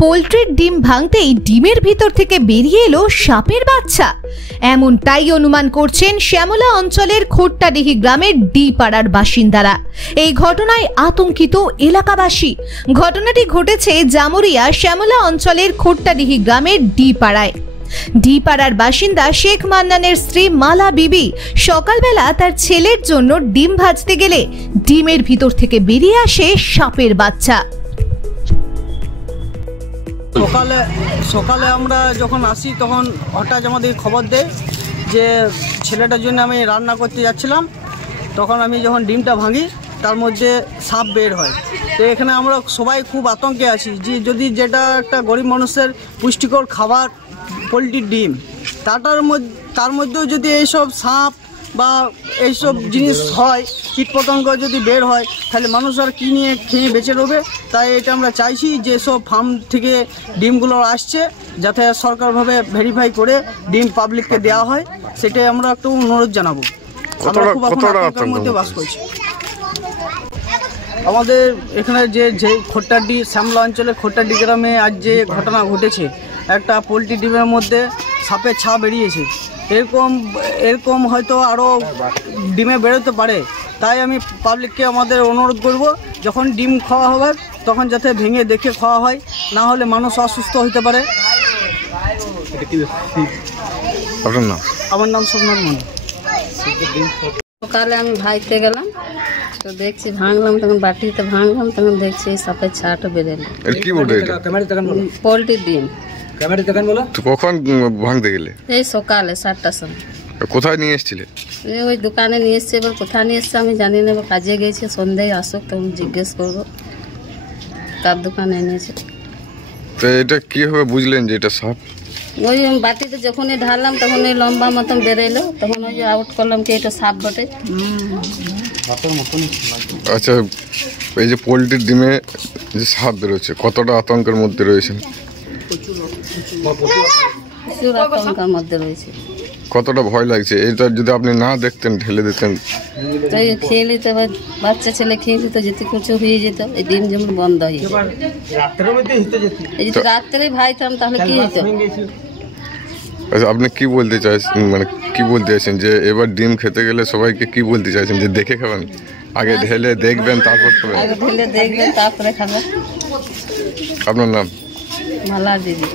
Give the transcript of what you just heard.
পোল্ট্রির ডিম ভাঙতেই ডিমের ভিতর থেকে বেরিয়ে এলো সাপের বাচ্চা। এমনটাই অনুমান করছেন শ্যামলা অঞ্চলের খোট্টাডিহি গ্রামের ডি পাড়ার বাসিন্দারা। এই ঘটনায় আতঙ্কিত এলাকাবাসী। ঘটনাটি ঘটেছে জামুরিয়া শ্যামলা অঞ্চলের খোট্টাডিহি গ্রামের ডি পাড়ায়। ডি পাড়ার বাসিন্দা শেখ মান্নানের স্ত্রী মালা বিবি সকালবেলা তার ছেলের জন্য ডিম ভাজতে গেলে ডিমের ভিতর থেকে বেরিয়ে আসে সাপের বাচ্চা। সকালে আমরা যখন আসি তখন হঠাৎ আমাদের খবর দেয় যে ছেলেটার জন্য আমি রান্না করতে যাচ্ছিলাম, তখন আমি যখন ডিমটা ভাঙি তার মধ্যে সাপ বের হয়। তো এখানে আমরা সবাই খুব আতঙ্কে আছি যে যদি যেটা একটা গরিব মানুষের পুষ্টিকর খাবার পোলট্রির ডিম, তার মধ্যেও যদি এইসব সাপ বা এইসব জিনিস হয়, কীটপতঙ্গ যদি বের হয়, তাহলে মানুষ আর কী নিয়ে খেয়ে বেঁচে রবে। তাই এটা আমরা চাইছি যে সব ফার্ম থেকে ডিমগুলো আসছে যাতে সরকারভাবে ভেরিফাই করে ডিম পাবলিককে দেওয়া হয়, সেটাই আমরা একটু অনুরোধ জানাবো। আমরা খুব এখন আতঙ্কের মধ্যে বাস করছি। আমাদের এখানে যে খোট্টাডি শ্যামলা অঞ্চলের খোট্টাডি গ্রামে আজ যে ঘটনা ঘটেছে, একটা পোলট্রি ডিমের মধ্যে সাপের ছা বেরিয়েছে। এরকম হয়তো আরও ডিমে বেরোতে পারে। তাই আমি পাবলিককে আমাদের অনুরোধ করব, যখন ডিম খাওয়া হবে তখন যাতে ভেঙে দেখে খাওয়া হয়, না হলে মানুষ অসুস্থ হতে পারে। আমার নাম সোমনাথ মন্ডল। সকালে আমি ভাইতে গেলাম, তো দেখছি ভাঙলাম, তখন বাটিতে ভাঙলাম, তখন দেখছি সাপের ছাটা বেরোলো। পোলট্রির ডিম। কখন ভাঙতে গেলে? এই সকালে 7টার সময়। কোথায় নিয়ে এসেছিলে? ওই দোকানে নিয়ে এসছে, এবার কোথায় নিয়ে এসছে আমি জানি না। কাজে গেছে, সন্ধ্যায় আসুক তখন জিজ্ঞেস করবো কার দোকানে এনেছে। তো এটা কিভাবে বুঝলেন যে এটা সাপ? ওই বাটিতে যখনই ঢাললাম তখন ওই লম্বা মতন বেরোলো, তখন ওই যে আউট করলাম কি এটা সাপ বটে। আচ্ছা, এই যে পোলট্রির ডিমে যে সাপ বেরোচ্ছে, কতটা আতঙ্কের মধ্যে রয়েছেন? প্রচুর আতঙ্কের মধ্যে রয়েছে। কতটা ভয় লাগছে? এটা যদি আপনি না দেখতেন, ঢেলে দিতেন, তাই খেয়ে নিত, বাচ্চা ছেলে খেয়ে নিত, যেতে কিছু হয়ে যেত। এই ডিম যেমন বন্ধ হয়ে যেত, এই যদি রাত্রে ভাইতাম তাহলে কি হতো? আচ্ছা, আপনি কি বলতে চাইছেন, মানে কি বলতে চাইছেন যে এবার ডিম খেতে গেলে সবাইকে কি বলতে চাইছেন, যে দেখে খাবেন? আগে ঢেলে দেখবেন তারপর খাবেন? আগে ঢেলে দেখবেন তারপরে খাবেন। আপনার নাম? মালা দিদি।